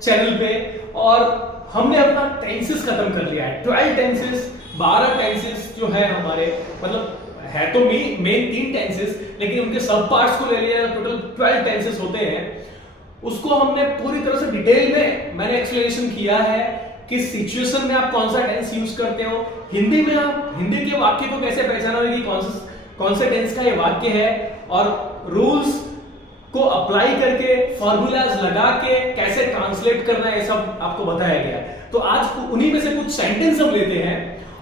Channel पे, और हमने अपना टेंसेस खत्म कर लिया है। 12 टेंसेस, 12 टेंसेस जो है हमारे, मतलब है तो मेन 3 टेंसेस, लेकिन उनके सब पार्ट्स को ले लिया, टोटल 12 टेंसेस होते हैं। उसको हमने पूरी तरह से डिटेल में मैंने एक्सप्लेनेशन किया है कि सिचुएशन में आप कौन सा टेंस यूज करते हो, हिंदी में आप हिंदी के वाक्य को कैसे पहचानोगे कि कौन से टेंस का ये वाक्य है, और रूल्स को अप्लाई करके, फॉर्मूलाज लगा के कैसे ट्रांसलेट करना है, सब आपको बताया गया है। तो आज उन्हीं में से कुछ सेंटेंस हम लेते हैं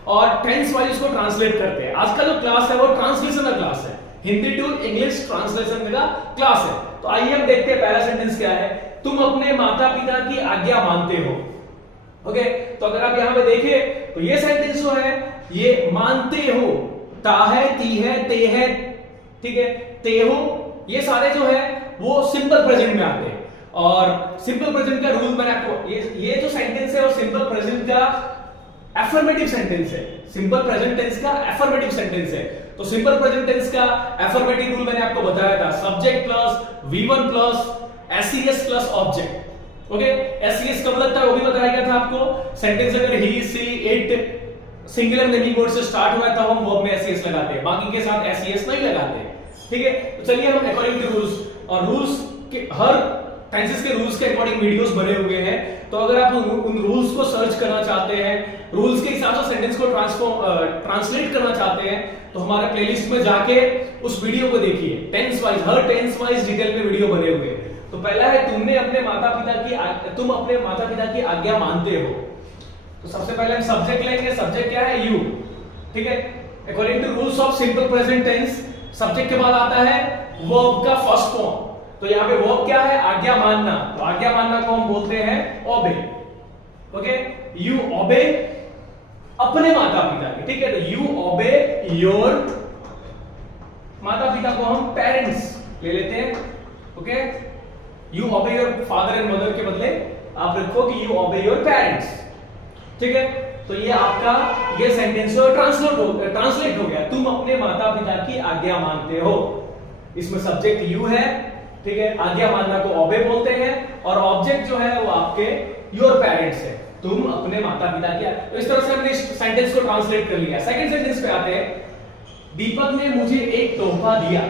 और टेंस वाइज उसको ट्रांसलेट करते हैं। आज का जो क्लास है वो ट्रांसलेशन का क्लास है, हिंदी टू इंग्लिश ट्रांसलेशन का क्लास है। तो आइए हम देखते हैं पहला सेंटेंस क्या है। तुम अपने माता पिता की आज्ञा मानते हो। ओके, तो अगर आप यहां पे देखें तो ये सेंटेंस जो है ये मानते हो, ता है, ती है, ते है, ठीक है, ते हो, ये सारे जो है वो सिंपल प्रेजेंट में आते हैं। और सिंपल प्रेजेंट का रूल मैंने आपको, ये जो सेंटेंस है वो सिंपल प्रेजेंट का एफर्मेटिव सेंटेंस है, सिंपल प्रेजेंट टेंस का एफर्मेटिव सेंटेंस है। तो सिंपल प्रेजेंट टेंस का एफर्मेटिव रूल मैंने आपको बताया था, subject plus V1 plus SES plus object. Okay, SES कब लगता है वो भी बताया गया था आपको। सेंटेंस अगर ही, सी, इट सिंगुलर नेमिंग वर्ड से स्टार्ट हुआ है तब हम वर्ब में एसईएस लगाते हैं, बाकी के साथ एसईएस नहीं लगाते। ठीक है, तो चलिए हम अकॉर्डिंग टू रूल्स, और रूल्स के हर टेंसेस के रूल्स के अकॉर्डिंग वीडियोस बने हुए हैं। तो अगर आप उन रूल्स को सर्च करना चाहते हैं, रूल्स के हिसाब से सेंटेंस को ट्रांसलेट करना चाहते हैं, तो हमारे प्लेलिस्ट में जाके उस वीडियो को देखिए। टेंस वाइज, हर टेंस वाइज डिटेल में वीडियो बने हुए हैं। तो पहला है तुम अपने माता पिता की आज्ञा मानते हो। तो सबसे पहले हम सब्जेक्ट लेंगे। सब्जेक्ट क्या है? यू। ठीक है, according to rules of simple present tense subject के बाद आता है वर्ब का फर्स्ट फॉर्म। तो यहाँ पे वर्ब क्या है? आज्ञा मानना। तो आज्ञा मानना को हम बोलते हैं ओबे। ओके, यू ओबे अपने माता पिता के। ठीक है, तो यू ओबे योर, माता पिता को हम पेरेंट्स ले लेते हैं। ओके, यू ओबे योर फादर एंड मदर के बदले आप रखो कि यू ओबे योर पेरेंट्स। ठीक है, तो ये आपका ये सेंटेंस ट्रांसलेट हो गया, तुम अपने माता पिता की आज्ञा मानते हो। इसमें सब्जेक्ट यू है, ठीक है, आज्ञा मानना को ओबे बोलते हैं, और ऑब्जेक्ट जो है वो आपके योर पेरेंट्स है, तुम अपने माता पिता की। तो इस तरह से हमने इस सेंटेंस को ट्रांसलेट कर लिया। सेकंड सेंटेंस पे आते हैं। दीपक ने मुझे एक तोहफा दिया।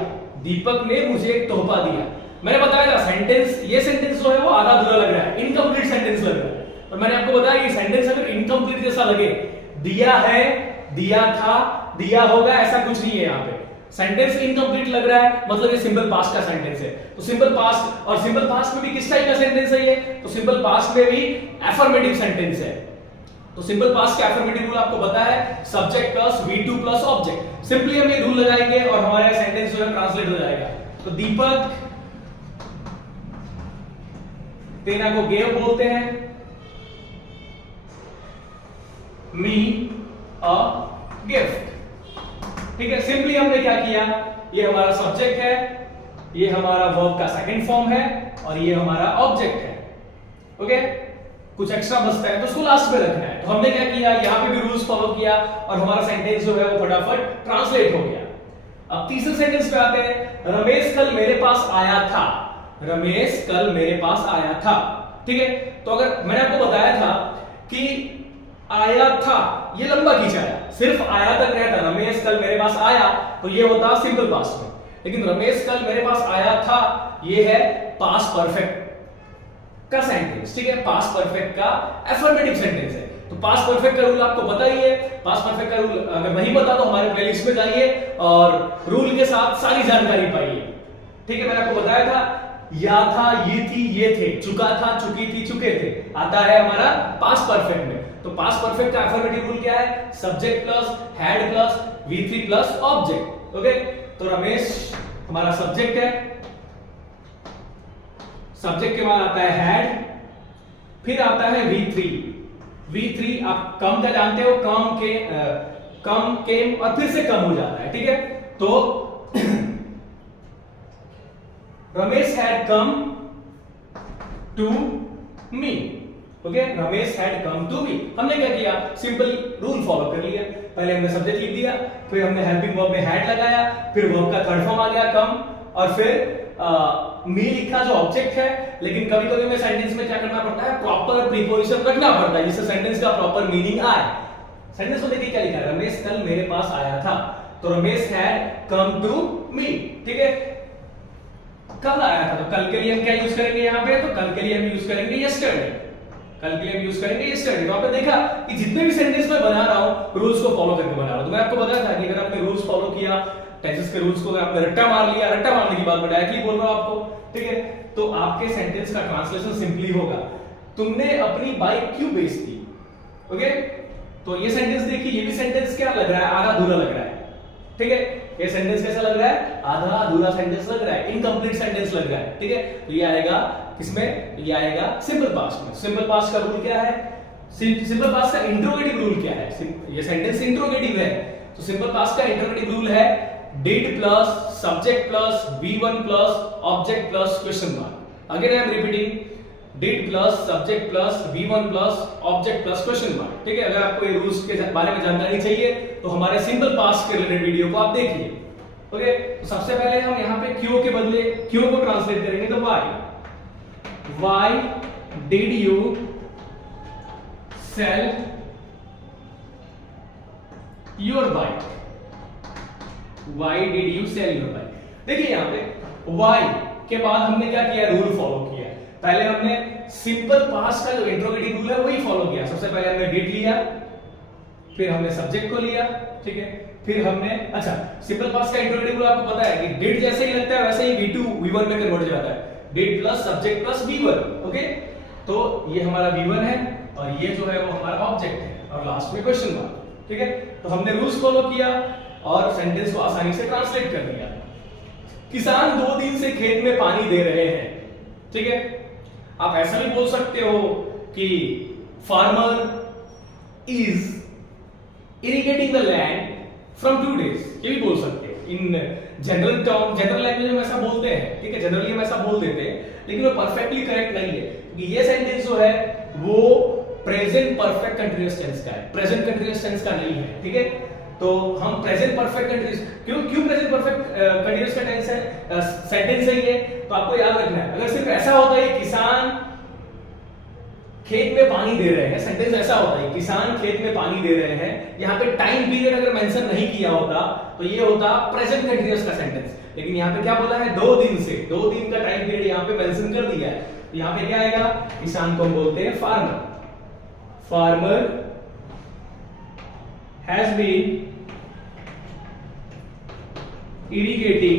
दीपक ने मुझे एक तोहफा दिया। मैंने बताया था सेंटेंस, ये सेंटेंस जो है वो आधा अधूरा लग रहा है, इनकम्प्लीट सेंटेंस लग रहा है। और मैंने आपको बताया कि सेंटेंस अगर इनकम्प्लीट जैसा लगे, दिया है, दिया था, दिया होगा, ऐसा कुछ नहीं है। यहाँ पे सेंटेंस इनकम्प्लीट लग रहा है, मतलब ये सिंपल पास्ट का सेंटेंस है। तो सिंपल पास्ट, और सिंपल पास्ट में भी किस टाइप का सेंटेंस है ये? तो सिंपल पास्ट में भी एफर्मेटिव सेंटेंस है। तो सिंपल पास्ट का एफर्मेटिव रूल आपको पता है, subject plus V2 plus object. Simply हम ये रूल लगाएंगे और हमारा सेंटेंस जो है ट्रांसलेट हो जाएगा। तो दीपक तेना को गेव बोलते हैं, मी अ गिफ्ट। ठीक है, सिंपली हमने क्या किया, ये हमारा सब्जेक्ट है, ये हमारा वर्ब का सेकंड फॉर्म है, और ये हमारा ऑब्जेक्ट है। ओके, कुछ एक्स्ट्रा बचता है तो उसको लास्ट में रखना है। तो हमने क्या किया, यहां पे भी रूल्स फॉलो किया और हमारा सेंटेंस जो है वो फटाफट ट्रांसलेट हो गया। अब तीसरे सेंटेंस पे आते हैं। रमेश कल मेरे पास आया था। रमेश कल मेरे पास आया था। ठीक है, तो अगर मैंने आपको बताया था कि आया था ये लंबा खींचा है, सिर्फ आया तक रहता, रमेश कल मेरे पास आया, तो ये होता सिंपल पास्ट में। लेकिन रमेश कल मेरे पास आया था, ये है पास्ट परफेक्ट का सेंटेंस। ठीक है, पास्ट परफेक्ट का एफर्मेटिव सेंटेंस है। तो पास्ट परफेक्ट का रूल आपको पता ही है। पास्ट परफेक्ट का रूल अगर नहीं पता तो हमारे प्लेलिस्ट में जाइए और रूल के साथ सारी जानकारी पाइए। ठीक है, मैंने आपको बताया था, या था, ये थी, ये थे, चुका था, चुकी थी, चुके थे, आता है हमारा पास्ट परफेक्ट में। तो पास्ट परफेक्ट का एफर्मेटिव रूल क्या है? Subject plus had plus V3 plus object. Okay, तो रमेश हमारा सब्जेक्ट है, सब्जेक्ट के बाद आता है हैड, फिर आता है V3। V3 आप कम का जानते हो, कम केम और फिर से कम हो जाता है। ठीक है, तो Ramesh had come to me. Okay, Ramesh had come to me. हमने क्या किया, सिंपल रूल फॉलो कर लिया। पहले हमने सब्जेक्ट लिख दिया, फिर हमने हेल्पिंग वर्ब में हैड लगाया, फिर वर्ब का थर्ड फॉर्म आ गया कम, और फिर मी लिखा जो ऑब्जेक्ट है, लेकिन कभी कभी में सेंटेंस में क्या करना पड़ता है, प्रॉपर प्रीपोजिशन रखना पड़ता है जिससे सेंटेंस का प्रॉपर मीनिंग आए। सेंटेंस को देखिए क्या लिखा है, रमेश कल मेरे पास आया था, तो Ramesh had come to me, ठीक है, कल आया था, तो कल के लिए हम क्या यूज करेंगे यहाँ पे, तो कल के लिए हम यूज करेंगे यस्टरडे, कल के लिए हम यूज करेंगे यस्टरडे। तो आपने देखा कि जितने भी सेंटेंस मैं बना रहा हूँ रूल्स को फॉलो करके बना रहा हूँ। तो मैं आपको बताया था कि अगर आपने रूल्स फॉलो किया, टेंसेस के रूल्स को अगर आपने रट्टा मार लिया, रट्टा मारने की बात मैं डायरेक्टली बोल रहा हूँ आपको, ठीक है, तो आपके सेंटेंस का ट्रांसलेशन सिंपली होगा, तुमने अपनी बाइक क्यों बेच दी, ओके। तो ये सेंटेंस देखिए, ये भी सेंटेंस क्या लग रहा है, आधा अधूरा लग रहा है, ठीक है, ये सेंटेंस कैसा लग रहा है, आधा अधूरा सेंटेंस लग रहा है, इनकम्प्लीट सेंटेंस लग रहा है, ठीक है। तो ये आएगा किसमें, ये आएगा सिंपल पास्ट में। सिंपल पास्ट का रूल क्या है, सिंपल पास्ट का इंट्रोगेटिव रूल क्या है, ये सेंटेंस इंट्रोगेटिव है, तो सिंपल पास्ट का इंट्रोगेटिव रूल है did plus subject plus V1 plus object plus question mark। Again I am repeating, did plus subject plus V1 plus object plus question mark, ठीक है। अगर आपको ये रूल्स के बारे में जानकारी चाहिए तो हमारे सिंपल पास्ट के रिलेटेड वीडियो को आप देखिए, ओके। तो सबसे पहले हम यहाँ पे क्यों के बदले क्यों को ट्रांसलेट करेंगे, तो why did you sell your bike, Why did you sell your bike? देखिए यहाँ पे why के बाद हमने क्या किया, रूल फॉलो किया। पहले हमने सिंपल पास्ट का जो इंट्रोगेटिव रूल है वही फॉलो किया। सबसे पहले हमने did लिया, फिर हमने सब्जेक्ट को लिया, ठीक है, फिर हमने, अच्छा सिंपल पास्ट का इंट्रोगेटिव रूल आपको पता है कि did जैसे ही लगता है वैसे ही V2 V1 में कन्वर्ट हो जाता है, did plus subject plus V1, okay. तो ये हमारा V1 है और ये जो है वो हमारा ऑब्जेक्ट है और लास्ट में क्वेश्चन मार्क, ठीक है। तो हमने रूल्स फॉलो किया और सेंटेंस को आसानी से ट्रांसलेट कर दिया। किसान 2 दिन से खेत में पानी दे रहे हैं, ठीक है। आप ऐसा भी बोल सकते हो कि farmer is irrigating the land from 2 days, ये भी बोल सकते हैं। In general term, general language में ऐसा बोलते हैं, ठीक है, जनरली हम ऐसा बोल देते हैं, लेकिन वो परफेक्टली करेक्ट नहीं है क्योंकि ये सेंटेंस जो है वो प्रेजेंट परफेक्ट कंटीन्यूअस टेंस का है, प्रेजेंट कंटीन्यूअस टेंस का नहीं है, ठीक है। तो हम प्रेजेंट परफेक्ट कंटीन्यूअस, क्यों प्रेजेंट परफेक्ट कंटीन्यूअस का टेंस है, सेंटेंस है ये, तो आपको याद रखना है। अगर सिर्फ ऐसा होता है किसान खेत में पानी दे रहे हैं, सेंटेंस ऐसा होता है किसान खेत में पानी दे रहे हैं, यहाँ पे टाइम पीरियड अगर मेंशन नहीं किया होता तो ये होता प्रेजेंट कंटीन्यूअस का सेंटेंस, लेकिन यहाँ पे क्या बोला है, 2 दिन से, 2 दिन का टाइम पीरियड यहाँ पे मेंशन कर दिया है। तो यहाँ पे क्या आएगा, किसान को हम बोलते हैं farmer, farmer has been irrigating,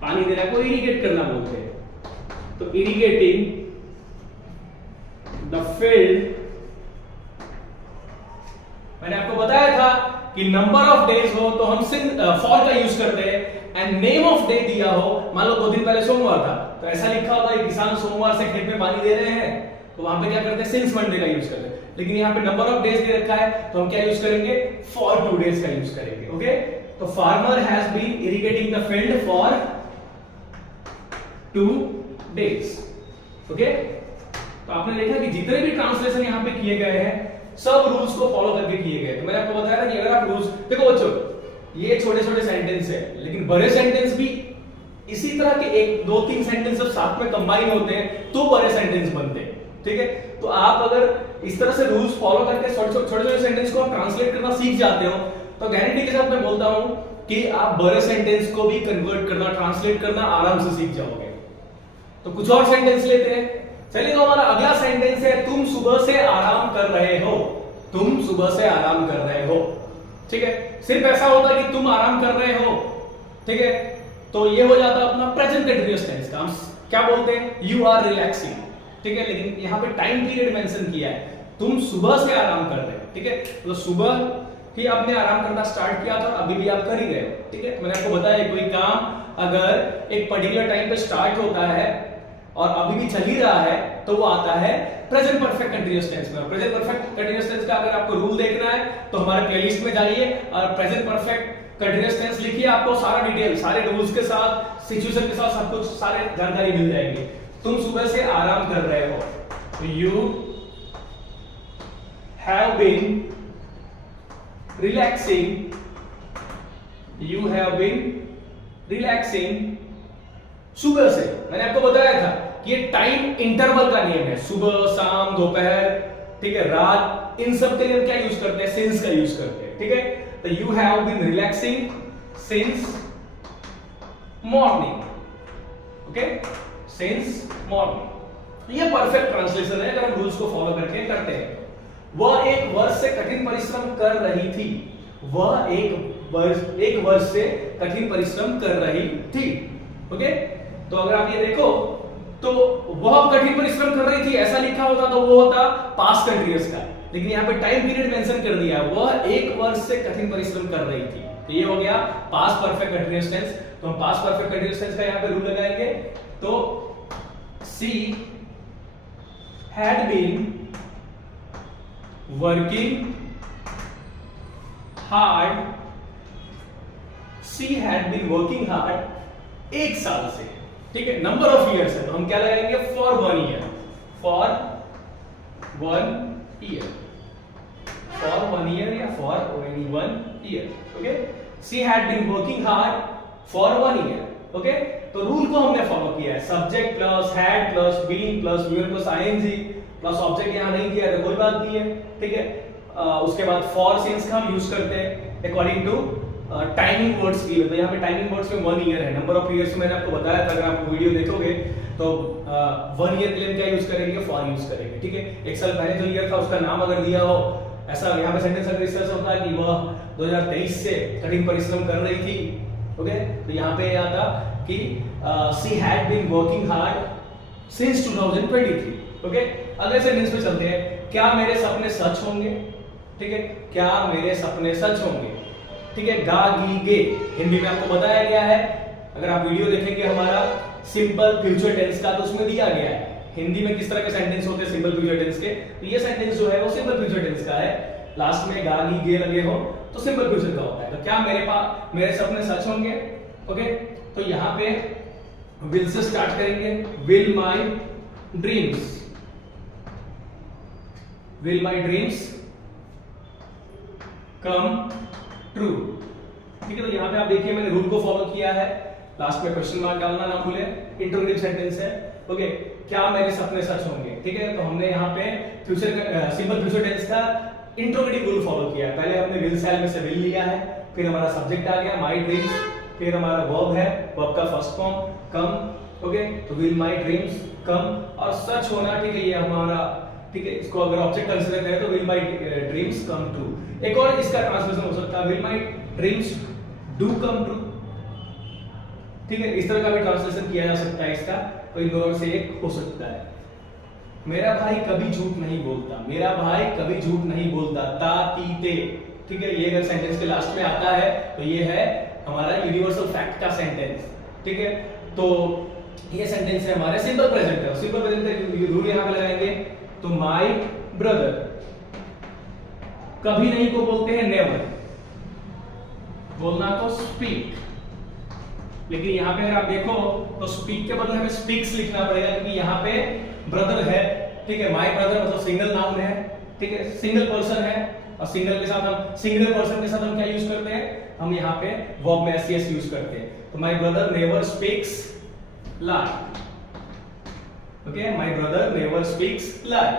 पानी देना को इरिगेट करना बोलते हैं, तो irrigating the field, मैंने आपको बताया था कि नंबर ऑफ डेज हो तो हम फॉर का यूज करते हैं, एंड नेम ऑफ डे दिया हो, मान लो 2 दिन पहले सोमवार था तो ऐसा लिखा होता है किसान सोमवार से खेत में पानी दे रहे हैं, तो वहां पे क्या करते हैं, सिंस मंडे का यूज करते हैं। लेकिन यहाँ पे नंबर ऑफ डेज दे रखा है तो हम क्या यूज करेंगे, फॉर 2 days का यूज करेंगे, ओके। तो farmer has been irrigating the field for 2 days, okay. तो आपने देखा कि जितने भी ट्रांसलेशन यहाँ पे किए गए हैं सब रूल्स को फॉलो करके किए गए। तो मैंने आपको बताया था कि अगर आप रूल्स देखो बच्चों, ये छोटे छोटे सेंटेंस है लेकिन बड़े सेंटेंस भी इसी तरह के 1 2 3 सेंटेंस जब साथ में कंबाइन होते हैं तो बड़े सेंटेंस बनते हैं, ठीक है। तो आप अगर इस तरह से रूल्स फॉलो करके छोटे छोटे सेंटेंस को ट्रांसलेट करना सीख जाते हो तो गारंटी के साथ मैं बोलता हूं कि आप बड़े सेंटेंस को भी कन्वर्ट करना, ट्रांसलेट करना आराम से सीख जाओगे। तो कुछ और सेंटेंस लेते हैं, चलिए। तो हमारा अगला सेंटेंस है, तुम सुबह से आराम कर रहे हो, तुम सुबह से आराम कर रहे हो, ठीक है। सिर्फ ऐसा होता है कि तुम आराम कर रहे हो, ठीक है, तो ये हो जाता है अपना प्रेजेंट कंटीन्यूअस टेंस का। हम क्या बोलते हैं, यू आर रिलैक्सिंग, ठीक है। लेकिन यहाँ पे टाइम पीरियड मेंशन किया है, तुम सुबह से आराम कर रहे हो, ठीक है। तो सुबह ही आपने आराम करना स्टार्ट किया था, अभी भी आप कर ही रहे हो, ठीक है। मैंने आपको बताया कोई काम अगर एक पर्टिकुलर टाइम पे स्टार्ट होता है और अभी भी चल ही रहा है तो वो आता है प्रेजेंट परफेक्ट कंटीन्यूअस टेंस में। प्रेजेंट परफेक्ट कंटीन्यूअस टेंस का अगर आपको रूल देखना है तो हमारे प्लेलिस्ट में जाइए और प्रेजेंट परफेक्ट कंटीन्यूअस टेंस लिखिए, आपको सारा डिटेल, सारे रूल्स के साथ, सिचुएशन के साथ सब कुछ, सारे जानकारी मिल जाएगी। तुम सुबह से आराम कर रहे हो, तो you have been relaxing, you have been relaxing सुबह से, मैंने आपको बताया था कि ये टाइम इंटरवल का नियम है, सुबह, शाम, दोपहर, ठीक है, रात, इन सब के लिए हम क्या यूज करते हैं, सिंस का यूज करते हैं, ठीक है। तो you have been relaxing since morning, okay, since morning. ये परफेक्ट ट्रांसलेशन है अगर हम रूल्स को फॉलो करके करते हैं। वह एक वर्ष से कठिन परिश्रम कर रही थी, वह एक वर्ष से कठिन परिश्रम कर रही थी, ओके। तो अगर आप ये देखो तो वह कठिन परिश्रम कर रही थी ऐसा लिखा होता तो वो होता पास्ट कंटीन्यूअस का, लेकिन यहाँ पे टाइम पीरियड मेंशन कर दिया, वह एक वर्ष से कठिन परिश्रम कर रही थी, तो ये हो गया पास्ट परफेक्ट कंटीन्यूअस टेंस। तो हम पास्ट परफेक्ट कंटीन्यूअस टेंस का यहाँ पे रूल लगाएंगे, तो she had been working hard, she had been working hard एक साल से, ठीक है। नंबर ऑफ ईयर्स है तो हम क्या लगाएंगे, for 1 year, for 1 year, for 1 year या for any 1 year, okay. She had been working hard for 1 year, okay. तो रूल को हमने फॉलो किया है, subject plus had plus been plus VR plus ING plus object यहां नहीं दिया तो कोई बात नहीं है, ठीक है। उसके बाद फॉर सिंस का हम यूज करते हैं अकॉर्डिंग टू टाइमिंग वर्ड्स की, तो यहाँ पे टाइमिंग वर्ड्स में 1 ईयर है। नंबर ऑफ ईयर्स मैंने आपको बताया था, अगर आप वीडियो देखोगे तो 1 ईयर के लिए क्या यूज करेंगे, फॉर यूज करेंगे, ठीक है। एक साल पहले जो ईयर था उसका नाम अगर दिया हो, ऐसा यहाँ पे सेंटेंस अगर इस तरह से होता है कि वह 2023 से कठिन परिश्रम कर रही थी, ओके। तो यहाँ पे आता कि she had been working hard since 2023, okay. अगले सेंटेंस पे चलते हैं, क्या मेरे सपने सच होंगे, ठीक है, क्या मेरे सपने सच होंगे, ठीक है। गा गी गे हिंदी में आपको बताया गया है, अगर आप वीडियो देखेंगे हमारा सिंपल फ्यूचर टेंस का तो उसमें दिया गया है हिंदी में किस तरह के सेंटेंस होते हैं सिंपल फ्यूचर टेंस के। तो ये सेंटेंस जो है वो सिंपल फ्यूचर टेंस का है, लास्ट में गा गी गे लगे हो तो सिंपल फ्यूचर का होता है। तो क्या मेरे सपने सच होंगे, ओके। तो यहाँ पे विल से स्टार्ट करेंगे, will my dreams, will my dreams come true, ठीक है। तो यहाँ पे आप देखिए मैंने रूल को फॉलो किया है, लास्ट में क्वेश्चन मार्क डालना ना भूले, इंटरोगेटिव सेंटेंस है, ओके। क्या मेरे सपने सच होंगे, ठीक है। तो हमने यहाँ पे फ्यूचर सिंपल फ्यूचर टेंस का इंटरोगेटिव रूल फॉलो किया है। पहले हमने विल सेल में से विल लिया है, फिर हमारा सब्जेक्ट आ गया माई ड्रीम्स, फिर हमारा वर्ब है, वर्ब का फर्स्ट फॉर्म कम, ओके। तो विल माई ड्रीम्स कम, और सच होना, ठीक है, ये हमारा, ठीक है। इसको अगर ऑब्जेक्ट कंसीडर करें तो will my dreams come true. एक और इसका ट्रांसलेशन हो सकता है will my dreams do come true, ठीक है। इस तरह का भी ट्रांसलेशन किया जा सकता है इसका, तो इन दोनों से एक हो सकता है। मेरा भाई कभी झूठ नहीं बोलता, मेरा भाई कभी झूठ नहीं बोलता, ता ती ते, ठीक है। ये अगर सेंटेंस के लास्ट में आता है तो ये है हमारा यूनिवर्सल फैक्ट का सेंटेंस, ठीक है। तो ये सेंटेंस है हमारे सिंपल प्रेजेंट है, सिंपल प्रेजेंट का रूल यहां पे लगाएंगे, तो माय ब्रदर, कभी नहीं को बोलते हैं नेवर, बोलना तो स्पीक, लेकिन यहाँ पे अगर आप देखो तो स्पीक के बदले हमें स्पीक्स लिखना पड़ेगा, क्योंकि यहाँ पे ब्रदर है, ठीक है। माय ब्रदर मतलब सिंगल नाउन है, ठीक है, सिंगल पर्सन है, और सिंगल के साथ हम सिंगल पर्सन के साथ हम क्या यूज करते हैं, हम यहाँ पे वर्ब में एस यूज करते हैं। तो my brother never speaks lie, okay, my brother never speaks lie.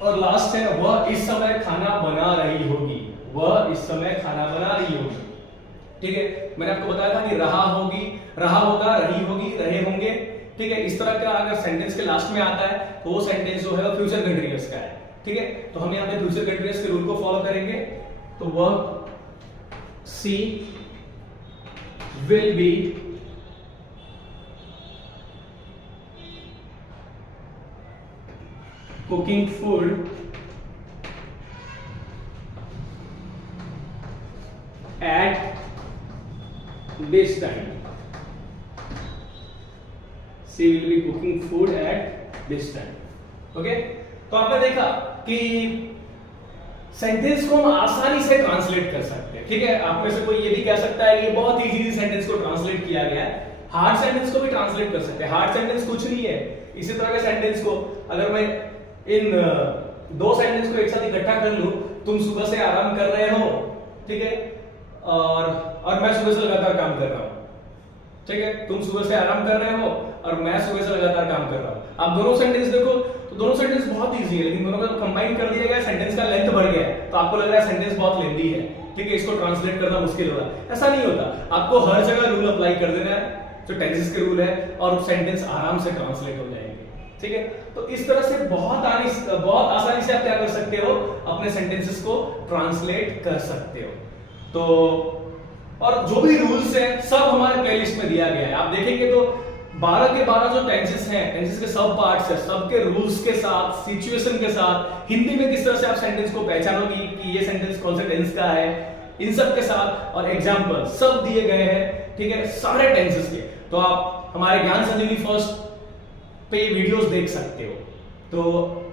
और लास्ट है वह इस समय खाना बना रही होगी, वह इस समय खाना बना रही होगी, ठीक है। मैंने आपको बताया था कि रहा होगी, रहा होगा, रही होगी, रहे होंगे, ठीक है। इस तरह का अगर सेंटेंस के लास्ट में आता है तो वो सेंटेंस जो है वो फ्यूचर कंटीन्यूअस का है, ठीक है। तो हम यहाँ पे फ्यूचर कंटीन्यूअस के रूल को फॉलो करेंगे, तो वह she will be cooking food at this time. She will be cooking food at this time. Okay? तो आपने देखा कि सेंटेंस को हम आसानी से ट्रांसलेट कर सकते हैं, ठीक है। आप में से कोई ये भी कह सकता है कि ये बहुत इजीली सेंटेंस को ट्रांसलेट किया गया है, हार्ड सेंटेंस को भी ट्रांसलेट कर सकते हैं। हार्ड सेंटेंस कुछ नहीं है, इसी तरह के सेंटेंस को अगर मैं इन दो सेंटेंस को एक साथ इकट्ठा कर लूं, तुम सुबह से आराम कर रहे हो, ठीक है, और मैं सुबह से लगातार काम कर रहा हूं, ठीक है, तुम सुबह से आराम कर रहे हो और मैं सुबह से लगातार काम कर रहा हूँ। आप दोनों सेंटेंस देखो तो दोनों सेंटेंस बहुत इजी है, लेकिन दोनों को कंबाइन कर दिया गया, सेंटेंस का लेंथ बढ़ गया है, तो आपको लग रहा है सेंटेंस बहुत लेंथी है, ठीक है, इसको ट्रांसलेट करना मुश्किल होगा। ऐसा नहीं होता, आपको हर जगह रूल अप्लाई कर देना है जो टेंसेस के रूल है, और सेंटेंस आराम से ट्रांसलेट हो जाएंगे। ठीक है, तो इस तरह से बहुत आसानी से आप क्या कर सकते हो, अपने सेंटेंसेस को ट्रांसलेट कर सकते हो। तो और जो भी रूल्स हैं सब हमारे प्लेलिस्ट में दिया गया है। आप देखेंगे तो 12 के 12 जो टेंसेस हैं, टेंसेस के सब पार्ट्स हैं, सबके रूल्स के साथ, सिचुएशन के साथ, हिंदी में किस तरह से आप सेंटेंस को पहचानोगे कि ये सेंटेंस कौन से टेंस का है, इन सब के साथ और एग्जांपल सब दिए गए हैं। ठीक है, सारे टेंसेस के, तो आप हमारे ज्ञान संजीवनी फर्स्ट पे ये वीडियोस देख सकते हो। तो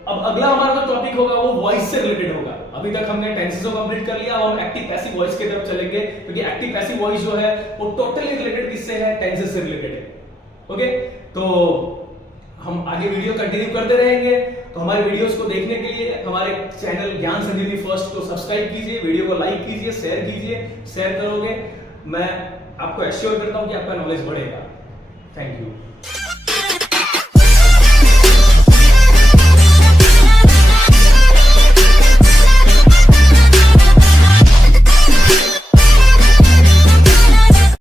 अब अगला हमारा जो टॉपिक होगा वो वॉइस से रिलेटेड होगा। अभी तक हमने टेंसेस को कंप्लीट कर लिया और एक्टिव पैसिव वॉइस की तरफ चलेंगे, क्योंकि एक्टिव पैसिव वॉइस जो है वो टोटली रिलेटेड किससे है, टेंसेस से रिलेटेड है। ओके, तो हम आगे वीडियो कंटिन्यू करते रहेंगे। तो हमारे वीडियोस को देखने के लिए हमारे चैनल ज्ञान संजीवनी फर्स्ट को सब्सक्राइब कीजिए, वीडियो को लाइक कीजिए, शेयर कीजिए। शेयर करोगे मैं आपको एश्योर करता हूं कि आपका नॉलेज बढ़ेगा। Thank you.